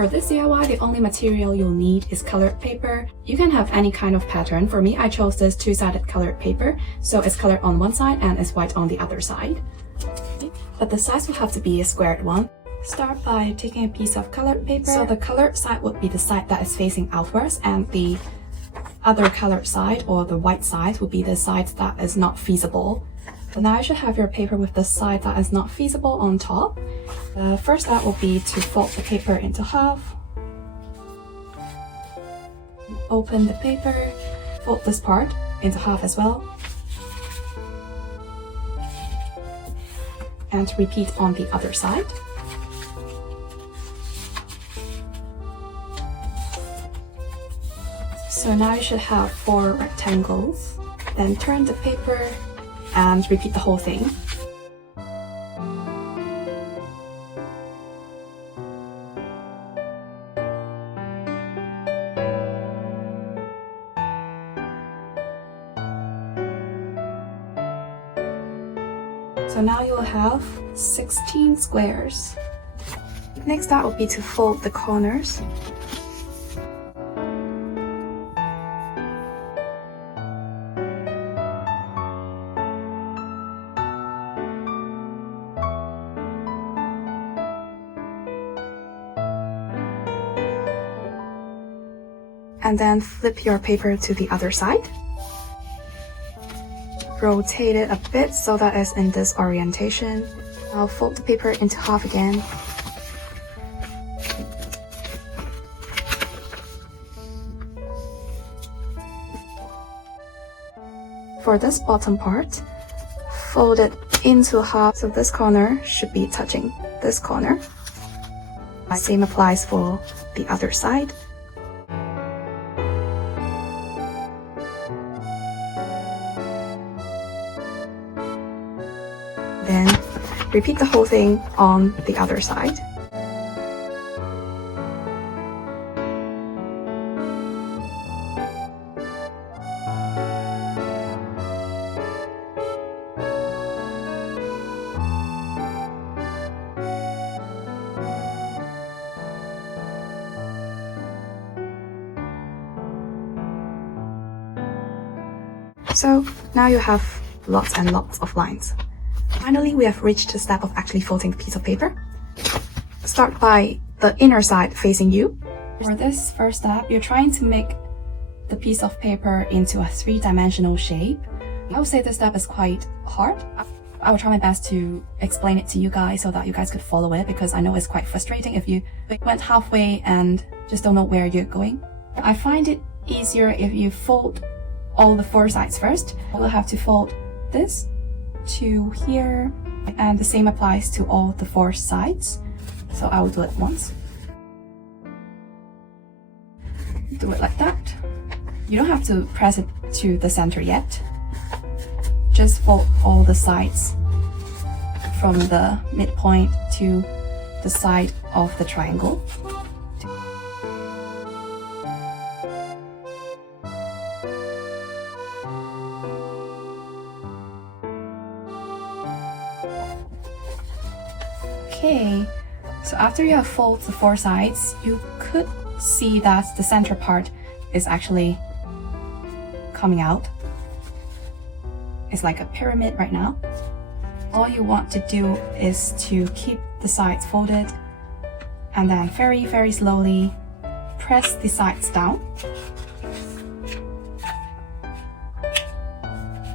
For this DIY, the only material you'll need is colored paper. You can have any kind of pattern. For me, I chose this two-sided colored paper, so it's colored on one side and it's white on the other side. But the size will have to be a squared one. Start by taking a piece of colored paper. So the colored side would be the side that is facing outwards, and the other colored side, or the white side, would be the side that is not feasible. So now you should have your paper with the side that is not feasible on top. The first step will be to fold the paper into half. Open the paper, fold this part into half as well. And repeat on the other side. So now you should have 4 rectangles. Then turn the paper and repeat the whole thing. So now you'll have 16 squares. Next step would be to fold the corners. And then flip your paper to the other side. Rotate it a bit so that it's in this orientation. Now fold the paper into half again. For this bottom part, fold it into half, so this corner should be touching this corner. The same applies for the other side. Then repeat the whole thing on the other side. So now you have lots and lots of lines. Finally, we have reached the step of actually folding the piece of paper. Start by the inner side facing you. For this first step, you're trying to make the piece of paper into a 3-dimensional shape. I would say this step is quite hard. I will try my best to explain it to you guys so that you guys could follow it, because I know it's quite frustrating if you went halfway and just don't know where you're going. I find it easier if you fold all the 4 sides first. You'll have to fold this to here, and the same applies to all the 4 sides. So I will do it once. Do it like that. You don't have to press it to the center yet. Just fold all the sides from the midpoint to the side of the triangle. Okay, so after you have folded the 4 sides, you could see that the center part is actually coming out. It's like a pyramid right now. All you want to do is to keep the sides folded and then very, very slowly press the sides down.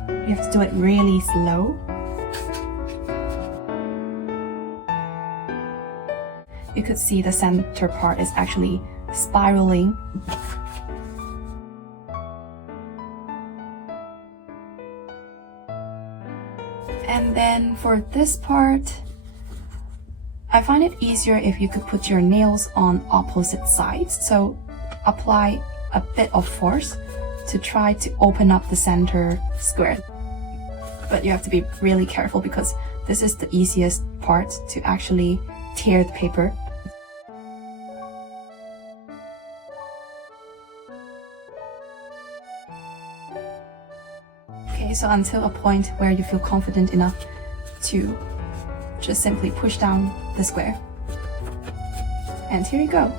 You have to do it really slow. You could see the center part is actually spiraling. And then for this part, I find it easier if you could put your nails on opposite sides. So apply a bit of force to try to open up the center square. But you have to be really careful because this is the easiest part to actually tear the paper. Okay, so until a point where you feel confident enough to just simply push down the square. And here you go.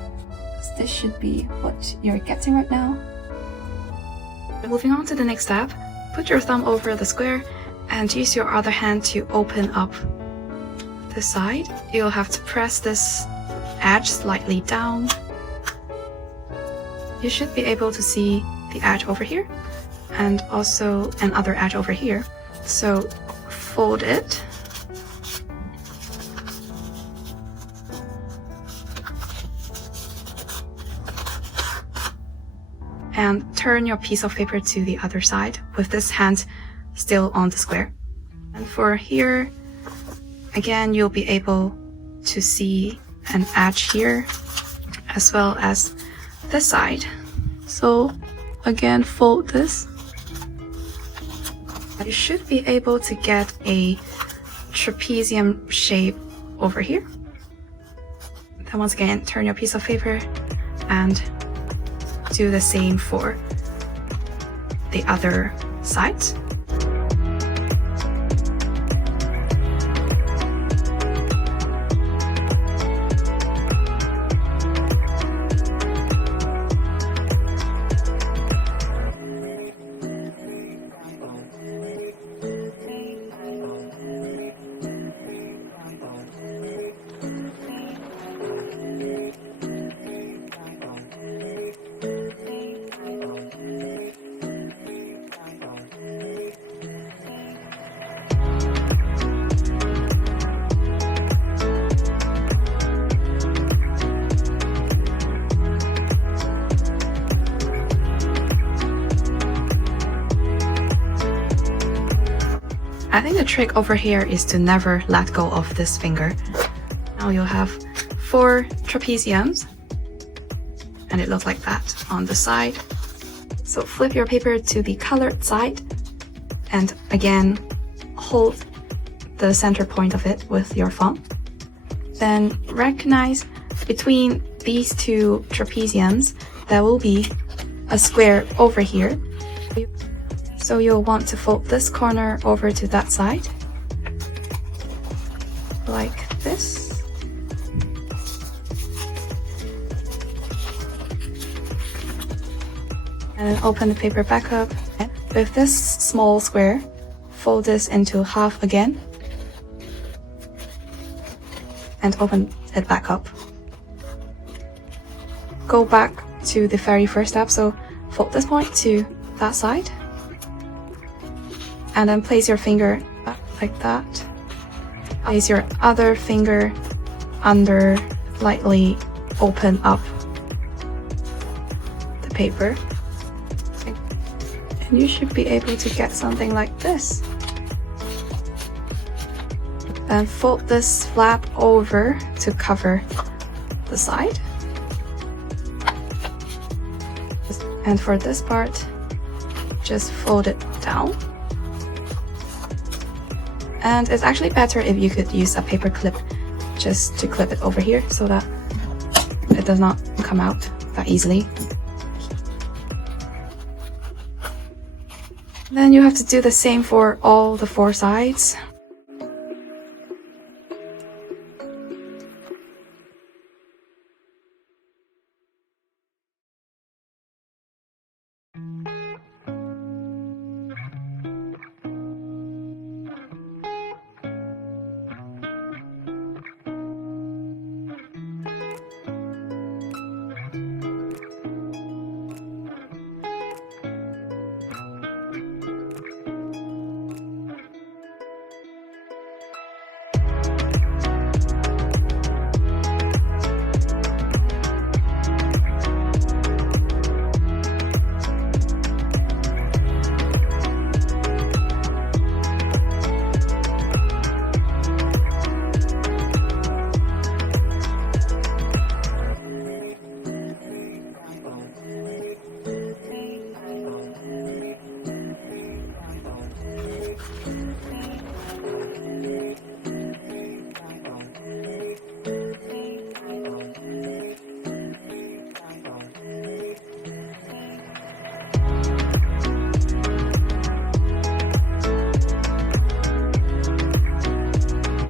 this should be what you're getting right now. Moving on to the next step, put your thumb over the square and use your other hand to open up the side. You'll have to press this edge slightly down. You should be able to see the edge over here and also another edge over here. So fold it. And turn your piece of paper to the other side with this hand still on the square. And for here, again, you'll be able to see an edge here as well as this side. So again, fold this. You should be able to get a trapezium shape over here. Then once again, turn your piece of paper and do the same for the other side. I think the trick over here is to never let go of this finger. Now you'll have 4 trapeziums, and it looks like that on the side. So flip your paper to the colored side, and again, hold the center point of it with your thumb. Then recognize between these 2 trapeziums, there will be a square over here. So you'll want to fold this corner over to that side, like this. And then open the paper back up. With this small square, fold this into half again, and open it back up. Go back to the very first step, so fold this point to that side. And then place your finger back like that. Place your other finger under, lightly open up the paper. And you should be able to get something like this. Then fold this flap over to cover the side. And for this part, just fold it down. And it's actually better if you could use a paper clip just to clip it over here so that it does not come out that easily. Then you have to do the same for all the 4 sides.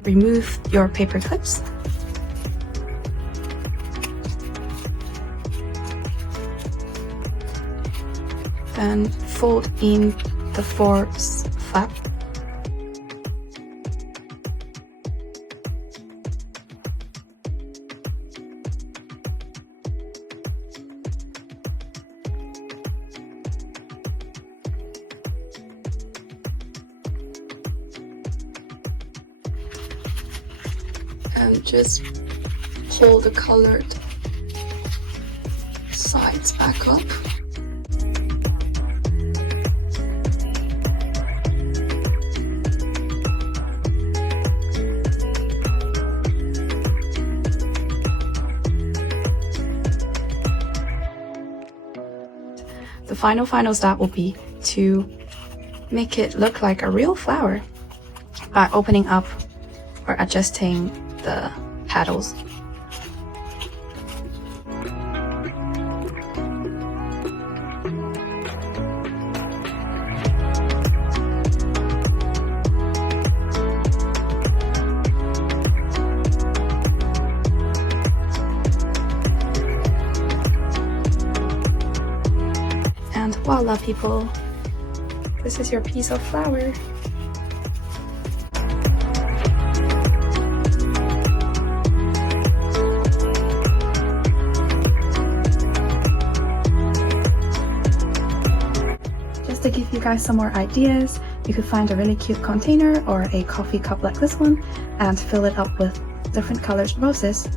Remove your paper clips. Then fold in the fourth flap. And just pull the colored sides back up. The final step will be to make it look like a real flower by opening up or adjusting the petals. And voila, people, this is your piece of flower. Just to give you guys some more ideas, you could find a really cute container or a coffee cup like this one and fill it up with different colored roses.